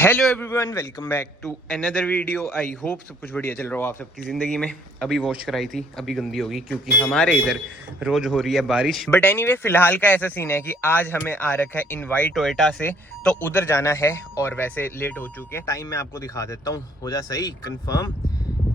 Hello everyone, welcome back to another video. I hope सब कुछ बढ़िया चल रहा हो आप सबकी ज़िंदगी में। अभी वॉश कराई थी, अभी गंदी होगी क्योंकि हमारे इधर रोज हो रही है बारिश। बट एनीवे फिलहाल का ऐसा सीन है कि आज हमें आ रखा है इनवाइट टोयोटा से, तो उधर जाना है। और वैसे लेट हो चुके हैं, टाइम मैं आपको दिखा देता हूँ, हो जा सही कंफर्म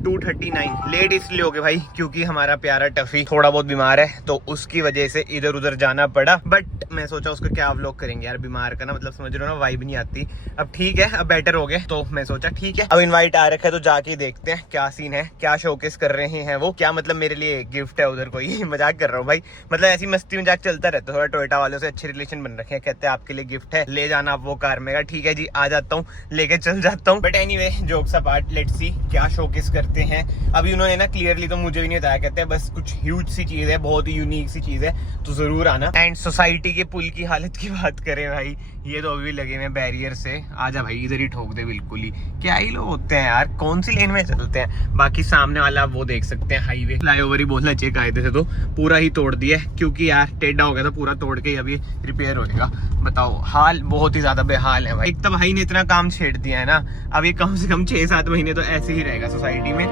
2:39। लेट इसलिए हो गए भाई क्योंकि हमारा प्यारा टफी थोड़ा बहुत बीमार है, तो उसकी वजह से इधर उधर जाना पड़ा। बट मैं सोचा उसको क्या व्लॉग करेंगे यार, बीमार का ना मतलब समझ रहे हो ना, वाइब नहीं आती। अब ठीक है, अब बेटर हो गए, तो मैं सोचा ठीक है अब इनवाइट आ रखा है तो जाके देखते हैं क्या सीन है, क्या शोकेस कर रहे हैं वो, क्या मतलब मेरे लिए गिफ्ट है उधर कोई मजाक कर रहा हूँ भाई, मतलब ऐसी मस्ती मजाक चलता रहता है। थोड़ा टोयोटा वालों से अच्छे रिलेशन बन रखे हैं, कहते हैं आपके लिए गिफ्ट है, ले जाना आप वो कार में। ठीक है जी, आ जाता हूँ, लेके चल जाता हूँ। But anyway jokes apart, let's see क्या शोकेस करते हैं। अभी उन्होंने ना क्लियरली तो मुझे भी नहीं बताया, कहते हैं बस कुछ ह्यूज सी चीज है, बहुत ही यूनिक सी चीज है, तो जरूर आना। एंड सोसाइटी के पुल की हालत की बात करें भाई, ये तो अभी लगे हुए बैरियर से, आजा भाई इधर ही ठोक दे बिल्कुल ही। क्या ही लोग होते हैं यार, कौन सी लेन में चलते हैं। बाकी सामने वाला आप वो देख सकते हैं, हाईवे फ्लाईओवर ही बोलना चाहिए कायदे से, तो पूरा ही तोड़ दिया है क्योंकि यार टेढ़ा हो गया था, पूरा तोड़ के अभी रिपेयर होएगा। बताओ, हाल बहुत ही ज्यादा बेहाल है भाई। एक तो भाई ने इतना काम छेड़ दिया है ना, अब ये कम से कम 6-7 महीने तो ऐसे ही रहेगा सोसाइटी में।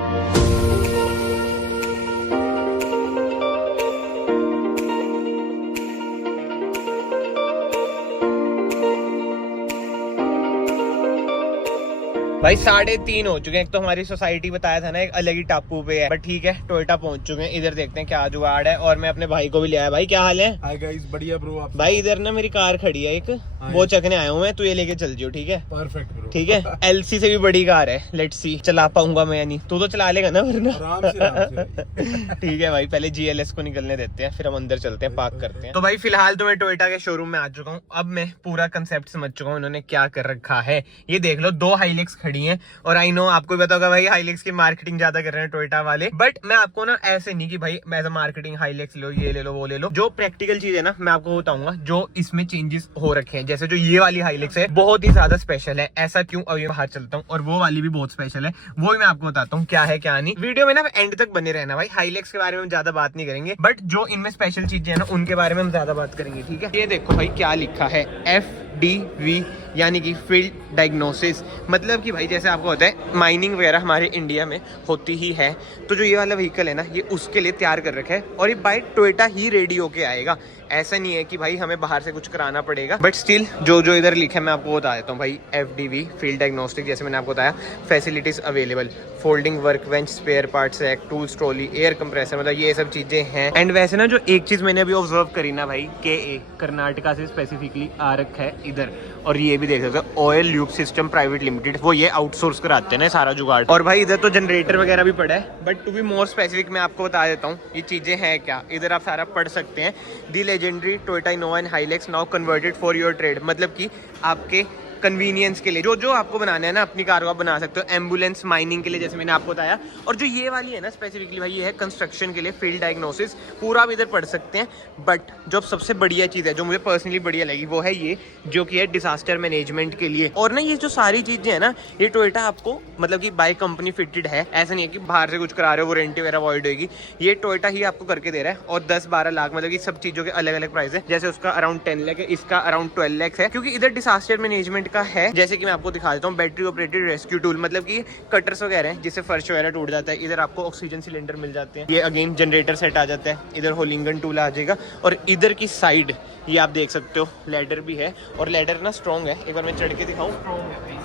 भाई 3:30 हो चुके हैं। एक तो हमारी सोसाइटी बताया था ना एक अलग ही टापू पे है, बट ठीक है टोयोटा पहुंच चुके हैं। इधर देखते हैं क्या जुगाड़ है, और मैं अपने भाई को भी ले आया। भाई क्या हाल है? हाय गाइस, बढ़िया ब्रो। आप भाई इधर ना मेरी कार खड़ी है एक, वो चखने आया हूँ मैं, तू ये लेके चल जियो, ठीक है? Perfect bro. ठीक है, एलसी से भी बड़ी कार है, लेट्स सी चला पाऊंगा मैं या नहीं। तू तो चला लेगा ना वरना? आराम से ठीक है भाई, पहले जीएलएस को निकलने देते हैं, फिर हम अंदर चलते हैं, पार्क करते हैं। तो भाई फिलहाल तो मैं टोयोटा के शोरूम में आ चुका हूँ। अब मैं पूरा कंसेप्ट समझ चुका हूँ इन्होंने क्या कर रखा है। ये देख लो, 2 हाइलेक्स खड़ी हैं, और आई नो आपको भी पता होगा भाई हाइलेक्स की मार्केटिंग ज्यादा कर रहे हैं टोयोटा वाले। बट मैं आपको ना ऐसे नहीं कि भाई एज अ मार्केटिंग हाइलेक्स लो, ये ले लो, वो ले लो। जो प्रैक्टिकल चीज है ना मैं आपको बताऊंगा, जो इसमें चेंजेस हो रखे हैं। जैसे जो ये वाली हाइलेक्स है बहुत ही ज्यादा स्पेशल है, ऐसा क्यों, अभी बाहर चलता हूँ। और वो वाली भी बहुत स्पेशल है, वो भी मैं आपको बताता हूँ क्या है क्या नहीं। वीडियो में ना एंड तक बने रहना भाई। हाइलेक्स के बारे में हम ज्यादा बात नहीं करेंगे, बट जो इनमें स्पेशल चीजें है ना उनके बारे में हम ज्यादा बात करेंगे, ठीक है? ये देखो भाई क्या लिखा है, FDV यानी कि फील्ड डायग्नोसिस। मतलब कि भाई जैसे आपको होता है माइनिंग वगैरह हमारे इंडिया में होती ही है, तो जो ये वाला व्हीकल है ना ये उसके लिए तैयार कर रखा है, और ये बाय टोयोटा ही रेडी होके आएगा। ऐसा नहीं है कि भाई हमें बाहर से कुछ कराना पड़ेगा। बट स्टिल जो इधर लिखा है मैं आपको बता देता हूँ भाई। FDV फील्ड डायग्नोस्टिक, जैसे मैंने आपको बताया, facilities available, folding work bench, spare parts है, टूल्स, ट्रॉली, एयर कंप्रेसर, मतलब ये सब चीजें हैं। एंड वैसे ना जो एक चीज मैंने अभी ऑब्जर्व करी ना भाई, KA कर्नाटका से स्पेसिफिकली आ रखा है इधर। और ये भी देख सकते हो, oil lube system private limited, वो ये आउटसोर्स कराते हैं ना सारा जुगाड़। और भाई इधर तो जनरेटर वगैरह भी पड़ा है, but to be more specific मैं आपको बता देता हूँ ये चीजें हैं क्या। इधर आप सारा पढ़ सकते हैं। The legendary Toyota Innova and Hilux now converted for your trade, मतलब कि आपके कन्वीनियंस के लिए जो आपको बनाना है ना अपनी कार को आप बना सकते हो। एम्बुलेंस, माइनिंग के लिए जैसे मैंने आपको बताया। और जो ये वाली है ना स्पेसिफिकली भाई, ये है कंस्ट्रक्शन के लिए, फील्ड डायग्नोसिस, पूरा आप इधर पढ़ सकते हैं। बट जो सबसे बढ़िया चीज़ है, जो मुझे पर्सनली बढ़िया लगी, वो है ये जो कि है डिजास्टर मैनेजमेंट के लिए। और ना ये जो सारी चीज़ें हैं ना, ये टोयोटा आपको मतलब कि बाय कंपनी फिटेड है, ऐसा नहीं है कि बाहर से कुछ करा रहे हो, वारंटी वगैरह अवॉइड होगी। ये टोयोटा ही आपको करके दे रहा है, और 10-12 लाख मतलब कि सब चीज़ों के अलग अलग प्राइस है। जैसे उसका अराउंड 10 लाख है, इसका अराउंड 12 लाख है, क्योंकि इधर डिजास्टर मैनेजमेंट का है। जैसे कि मैं आपको दिखा देता हूँ, बैटरी ऑपरेटेड रेस्क्यू टूल, मतलब कि कटर्स वगैरह हैं जिससे फर्श वगैरह टूट जाता है, इधर आपको ऑक्सीजन सिलेंडर मिल जाते हैं। ये अगेन जनरेटर सेट आ जाता है, इधर होलिंगन टूल आ जाएगा। और इधर की साइड ये आप देख सकते हो लैडर भी है, और लैडर ना स्ट्रॉन्ग है, एक बार मैं चढ़ के दिखाऊँ, स्ट्रॉन्ग है भाई,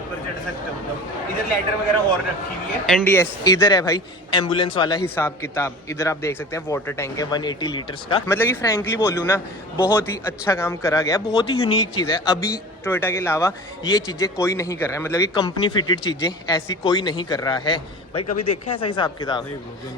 ऊपर चढ़ सकते हो। मतलब इधर लैडर वगैरह और रखी हुई है। एंड यस, इधर है भाई एम्बुलेंस वाला हिसाब किताब। इधर आप देख सकते हैं वाटर टैंक है 180 लीटर्स का। मतलब कि फ्रैंकली बोलूँ ना, बहुत ही अच्छा काम करा गया, बहुत ही यूनिक चीज़ है। अभी टोयोटा के अलावा ये चीज़ें कोई नहीं कर रहा है, मतलब कि कंपनी फिटेड चीज़ें ऐसी कोई नहीं कर रहा है भाई। कभी देखा है ऐसा हिसाब किताब?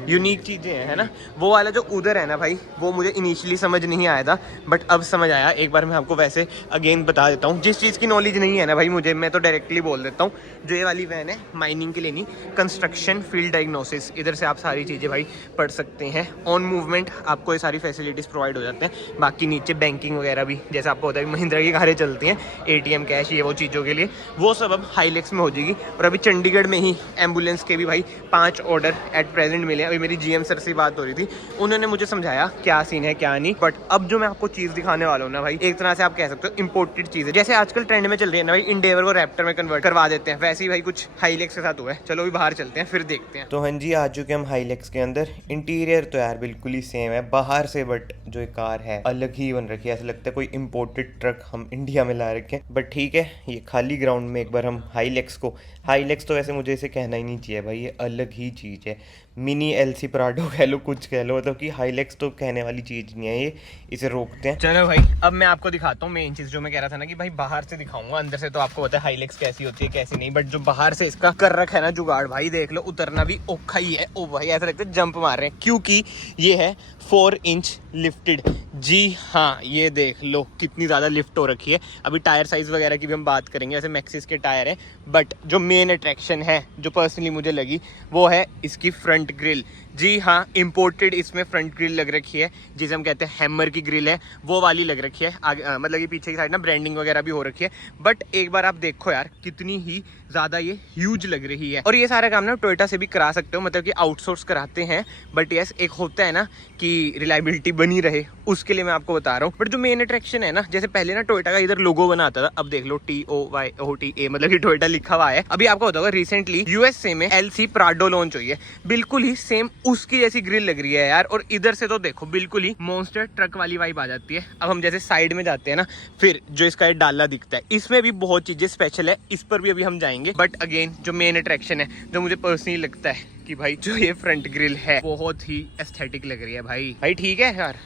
यूनिक चीज़ें हैं, है ना। वो वाला जो उधर है ना भाई, वो मुझे इनिशियली समझ नहीं आया था, बट अब समझ आया। एक बार मैं आपको वैसे अगेन बता देता हूँ, जिस चीज़ की नॉलेज नहीं है ना भाई मुझे, मैं तो डायरेक्टली बोल देता हूँ। जो ये वाली वैन है माइनिंग के लिए नहीं, कंस्ट्रक्शन फील्ड डायग्नोसिस, इधर से आप सारी चीज़ें भाई पढ़ सकते हैं। ऑन मूवमेंट आपको ये सारी फैसिलिटीज़ प्रोवाइड हो जाते हैं। बाकी नीचे बैंकिंग वगैरह भी, जैसे आपको होता है महिंद्रा की कारें चलती हैं, ATM कैश ये वो चीज़ों के लिए, वो सब अब हाईलेक्स में हो जाएगी। और अभी चंडीगढ़ में ही एम्बुलेंस के भी भाई 5 ऑर्डर एट प्रेजेंट मिले। अभी मेरी GM सर से बात हो रही थी, उन्होंने मुझे समझाया क्या सीन है क्या नहीं। बट अब जो मैं आपको चीज़ दिखाने वाला हूँ ना भाई, एक तरह से आप कह सकते हो इम्पोर्टेड चीज़ है। जैसे आजकल ट्रेंड में चल रही है ना भाई, इंडेवर को रैप्टर में कन्वर्ट करवा देते हैं, वैसे ही भाई कुछ हाईलेक्स के साथ हुआ है। चलो अभी बाहर चलते हैं फिर देखते हैं। तो हाँ जी, आ चुके हम हाईलेक्स के अंदर। इंटीरियर तो यार बिल्कुल ही सेम है बाहर से, बट जो एक कार है अलग ही बन रखी है, ऐसा लगता है कोई इम्पोर्टेड ट्रक हम इंडिया में ला रखे हैं। बट ठीक है, ये खाली ग्राउंड में एक बार हम हाईलेक्स तो वैसे मुझे इसे कहना ही नहीं चाहिए भाई, ये अलग ही चीज़ है। मिनी LC प्राडो कह लो, कुछ कह लो, मतलब कि हाईलेक्स तो कहने वाली चीज़ नहीं है ये, इसे रोकते हैं। चलो भाई अब मैं आपको दिखाता हूँ मेन चीज़ जो मैं कह रहा था ना कि भाई बाहर से दिखाऊंगा, अंदर से तो आपको पता है हाईलेक्स कैसी होती है कैसी नहीं। बट जो बाहर से इसका कर रखा है ना जुगाड़, भाई देख लो, उतरना भी औखा ही है। ओ भाई ऐसा लगता है जंप मार रहे हैं, क्योंकि ये है 4 इंच लिफ्टेड। जी हाँ, ये देख लो कितनी ज़्यादा लिफ्ट हो रखी है। अभी टायर साइज़ वगैरह की भी हम बात करेंगे, वैसे मैक्सिस के टायर है। बट जो मेन अट्रैक्शन है जो पर्सनली मुझे लगी वो है इसकी फ्रंट ग्रिल। जी हाँ, इम्पोर्टेड इसमें फ्रंट ग्रिल लग रखी है, जिसे हम कहते हैं हैमर की ग्रिल है, वो वाली लग रखी है। आगे मतलब ये पीछे की साइड ना ब्रांडिंग वगैरह भी हो रखी है। बट एक बार आप देखो यार कितनी ही ज़्यादा ये ह्यूज लग रही है। और ये सारा काम ना टोयोटा से भी करा सकते हो, मतलब कि आउटसोर्स कराते हैं। बट यस, एक होता है ना कि रिलायबिलिटी बनी रहे, उसके लिए मैं आपको बता रहा हूँ। बट जो मेन अट्रैक्शन है ना, जैसे पहले ना टोयोटा का इधर लोगो बनाता था, अब देख लो TOYOTA, मतलब कि टोयोटा लिखा हुआ है। अभी आपको बताऊंगा रिसेंटली USA में LC प्राडो लॉन्च हुई है, बिल्कुल ही सेम उसकी जैसी ग्रिल लग रही है यार। और इधर से तो देखो बिल्कुल ही मॉन्स्टर ट्रक वाली वाइब आ जाती है। अब हम जैसे साइड में जाते हैं ना, फिर जो इसका ये डाला दिखता है, इसमें भी बहुत चीजें स्पेशल है, इस पर भी अभी हम जाएंगे। बट अगेन जो मेन अट्रैक्शन है जो मुझे पर्सनली लगता है कि भाई जो ये फ्रंट ग्रिल है बहुत ही एस्थेटिक लग रही है। भाई ठीक है यार,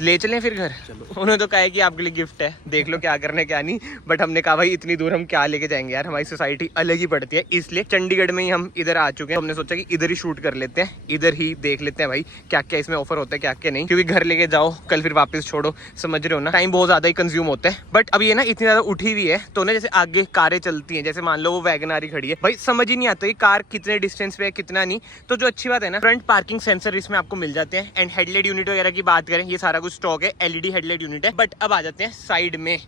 ले चलें फिर घर। उन्होंने तो कहा है कि आपके लिए गिफ्ट है, देख लो क्या करने क्या नहीं। बट हमने कहा भाई इतनी दूर हम क्या लेके जाएंगे यार, हमारी सोसाइटी अलग ही पड़ती है, इसलिए चंडीगढ़ में ही हम इधर आ चुके हैं। हमने सोचा कि इधर ही शूट कर लेते हैं, इधर ही देख लेते हैं भाई क्या क्या इसमें ऑफर होता है क्या क्या नहीं, क्योंकि घर लेके जाओ कल फिर वापस छोड़ो, समझ रहे हो ना, टाइम बहुत ज्यादा ही कंज्यूम होता है। बट अब ये ना इतनी ज्यादा उठी हुई है तो ना, जैसे आगे कारें चलती हैं, जैसे मान लो वो वैगनार खड़ी है, भाई समझ ही नहीं आता ये कार कितने डिस्टेंस पे है कितना नहीं। तो जो अच्छी बात है ना, फ्रंट पार्किंग सेंसर इसमें आपको मिल जाते हैं। एंड हेडलाइट यूनिट वगैरह की बात करें, ये सारा कुछ स्टॉक है, LED हेडलाइट यूनिट है। बट अब आ जाते हैं साइड में,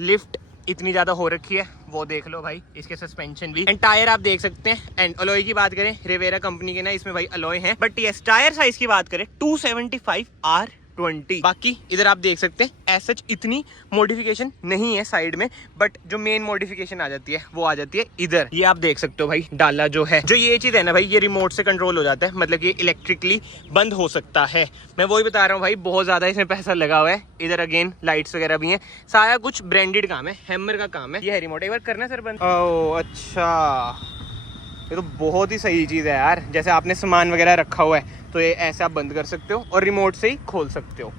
लिफ्ट इतनी ज्यादा हो रखी है, वो देख लो भाई, इसके सस्पेंशन भी। एंड टायर आप देख सकते हैं। एंड अलॉय की बात करें, रिवेरा कंपनी के ना इसमें भाई अलॉय हैं। बट यस, टायर साइज की बात करें 275 R20। बाकी इधर आप देख सकते हैं एज सच इतनी मॉडिफिकेशन नहीं है साइड में, बट जो मेन मॉडिफिकेशन आ जाती है वो आ जाती है इधर। ये आप देख सकते हो भाई, डाला जो है, जो ये चीज है ना भाई, ये रिमोट से कंट्रोल हो जाता है, मतलब कि इलेक्ट्रिकली बंद हो सकता है। मैं वही बता रहा हूँ भाई, बहुत ज्यादा इसमें पैसा लगा हुआ है। इधर अगेन लाइट्स वगैरह भी हैं, सारा कुछ ब्रांडेड काम है, हैमर का काम है। ये है रिमोट, एक बार करना सर बंद। ओह अच्छा, ये तो बहुत ही सही चीज़ है यार। जैसे आपने सामान वगैरह रखा हुआ है तो ये ऐसे आप बंद कर सकते हो और रिमोट से ही खोल सकते हो।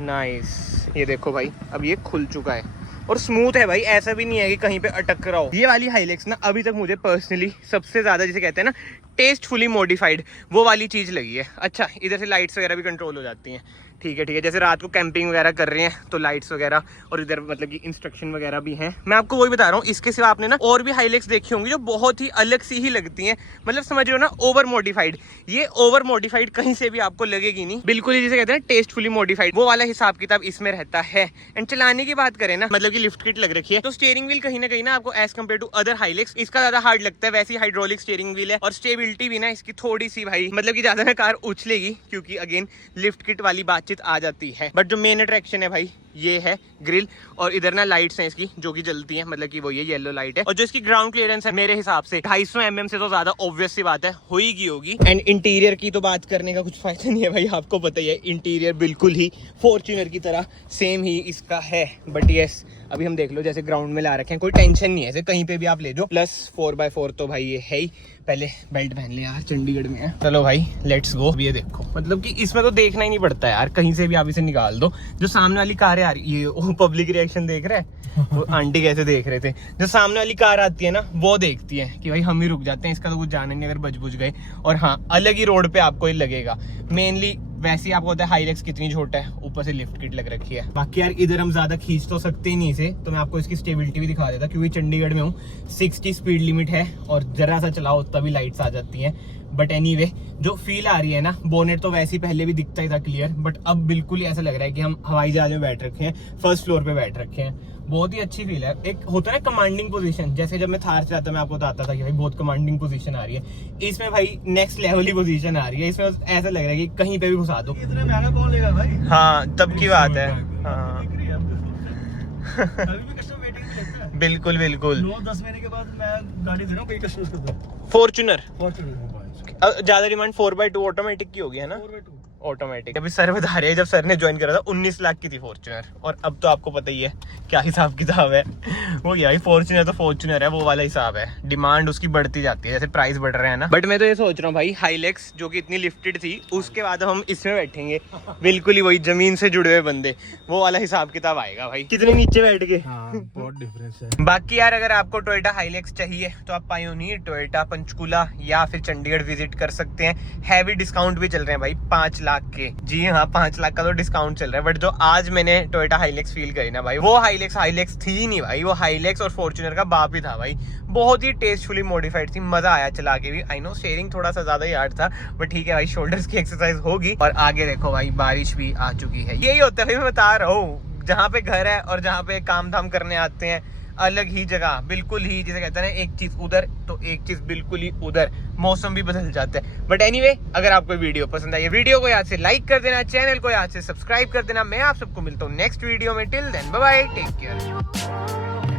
नाइस, ये देखो भाई अब ये खुल चुका है और स्मूथ है भाई, ऐसा भी नहीं है कि कहीं पे अटक रहा हो। ये वाली हाईलेक्स ना अभी तक मुझे पर्सनली सबसे ज़्यादा, जिसे कहते हैं ना टेस्टफुली मॉडिफाइड, वो वाली चीज़ लगी है। अच्छा, इधर से लाइट्स वगैरह भी कंट्रोल हो जाती हैं, ठीक है। जैसे रात को कैंपिंग वगैरह कर रहे हैं तो लाइट्स वगैरह, और इधर मतलब कि इंस्ट्रक्शन वगैरह भी हैं। मैं आपको वही बता रहा हूँ, इसके सिवा आपने ना और भी हाईलेक्स देखी होंगी जो बहुत ही अलग सी ही लगती हैं, मतलब समझ रहे हो ना, ओवर मॉडिफाइड। ये ओवर मॉडिफाइड कहीं से भी आपको लगेगी नहीं, बिल्कुल ही जिसे कहते हैं टेस्टफुली मॉडिफाइड, वो वाला हिसाब किताब इसमें रहता है। एंड चलाने की बात करें ना, मतलब कि लिफ्ट किट लग रखी है, तो स्टीयरिंग व्हील कहीं ना आपको as compare to other Hilux इसका ज्यादा हार्ड लगता है। वैसी हाइड्रोलिक स्टीयरिंग व्हील है और स्टेबिलिटी भी ना इसकी थोड़ी सी भाई, मतलब कि ज्यादा ना कार उछलेगी, क्योंकि अगेन लिफ्ट किट वाली बातचीत आ जाती है। बट जो मेन अट्रैक्शन है भाई ये है ग्रिल, और इधर ना लाइट्स हैं इसकी जो कि जलती हैं, मतलब कि वो ये येलो लाइट है। और जो इसकी ग्राउंड क्लियरेंस है मेरे हिसाब से 250 mm से तो ज्यादा ऑब्वियस सी बात है होगी। एंड इंटीरियर की तो बात करने का कुछ फायदा नहीं है भाई, आपको पता ही है इंटीरियर बिल्कुल ही फॉर्च्यूनर की तरह सेम ही इसका है। बट यस, अभी हम देख लो जैसे ग्राउंड में ला रखे हैं, कोई टेंशन नहीं है, ऐसे कहीं पे भी आप ले जाओ। प्लस 4x4 तो भाई ये है ही, पहले बेल्ट पहन ले यार, चंडीगढ़ में है। चलो भाई लेट्स गो। ये देखो, मतलब कि इसमें तो देखना ही नहीं पड़ता यार, कहीं से भी आप इसे निकाल दो। जो सामने वाली कार है यार, ये पब्लिक रिएक्शन देख रहे हैं, वो आंटी कैसे देख रहे थे। जो सामने वाली कार आती है ना, वो देखती है कि भाई हम ही रुक जाते हैं, इसका तो कुछ जाना नहीं अगर बच बुझ गए। और हाँ, अलग ही रोड पे आपको ये लगेगा। मेनली वैसे ही आपको होता है हाईलेक्स कितनी छोटा है, ऊपर से लिफ्ट किट लग रखी है। बाकी यार इधर हम ज्यादा खींच तो सकते ही नहीं इसे, तो मैं आपको इसकी स्टेबिलिटी भी दिखा देता, क्योंकि चंडीगढ़ में हूँ, 60 स्पीड लिमिट है और जरा सा चलाओ तभी लाइट्स आ जाती हैं। बट एनीवे जो फील आ रही है ना, बोनेट तो वैसे ही पहले भी दिखता ही था क्लियर, बट अब बिल्कुल ही ऐसा लग रहा है कि हम हवाई जहाज में बैठ रखे हैं, फर्स्ट फ्लोर पे बैठ रखे हैं। बहुत ही अच्छी फील है। एक होता है ना कमांडिंग पोजीशन, जैसे जब मैं थार चलाता मैं आपको बताता था कि भाई बहुत कमांडिंग पोजीशन आ रही है, इसमें भाई नेक्स्ट लेवल ही पोजीशन आ रही है। इसमें ऐसा लग रहा है कि कहीं पे भी घुसा दो। इतना महंगा कौन लेगा भाई? हाँ तब की बात है। हाँ अभी भी कस्टमर वेटिंग में लगता है। बिल्कुल बिल्कुल। 9-10 महीने के बाद मैं गाड़ी दे रहा हूँ कई कस्टमर्स को। फॉर्च्यूनर फॉर्च्यूनर ज्यादा डिमांड 4x2 ऑटोमेटिक की होगी है ना? 4x2 automatic. अभी सर बता रहे हैं जब सर ने ज्वाइन करा था 19 लाख की थी फॉर्च्यूनर, और अब तो आपको पता ही है क्या हिसाब किताब है। वो क्या फॉर्च्यूनर तो फॉर्च्यूनर है, वो वाला हिसाब है। डिमांड उसकी बढ़ती जाती है जैसे प्राइस बढ़ रहे हैं ना। बट मैं तो ये सोच रहा हूँ भाई हाईलेक्स जो कि इतनी लिफ्टेड थी, उसके बाद हम इसमें बैठेंगे, बिल्कुल ही वही जमीन से जुड़े हुए बंदे, वो वाला हिसाब किताब आएगा भाई। कितने नीचे बैठ के। हाँ बहुत डिफरेंस है। बाकी यार अगर आपको टोयोटा हाईलेक्स चाहिए तो आप पायोनियर टोयोटा पंचकूला या फिर चंडीगढ़ विजिट कर सकते हैं। हैवी डिस्काउंट भी चल रहे हैं भाई 5 लाख के। जी हाँ 5 लाख का तो डिस्काउंट चल रहा है। बट जो आज मैंने टोयोटा हाईलेक्स फील करी ना भाई, वो हाईलेक्स थी ही नहीं भाई, वो हाईलेक्स और फॉर्च्यूनर का बाप ही था भाई। बहुत ही टेस्टफुली मॉडिफाइड थी, मजा आया चला के भी। आई नो शेयरिंग थोड़ा सा ज्यादा ही हार्ड था, बट ठीक है भाई, शोल्डर्स की एक्सरसाइज होगी। और आगे देखो भाई बारिश भी आ चुकी है। यही होता है भाई, मैं बता रहा हूँ, जहाँ पे घर है और जहाँ पे काम धाम करने आते हैं अलग ही जगह, बिल्कुल ही जैसे कहते हैं ना, एक चीज उधर तो एक चीज बिल्कुल ही उधर, मौसम भी बदल जाता है। बट एनीवे अगर आपको वीडियो पसंद आई, वीडियो को याद से लाइक कर देना, चैनल को याद से सब्सक्राइब कर देना। मैं आप सबको मिलता हूँ नेक्स्ट वीडियो में। Till then bye bye, take care.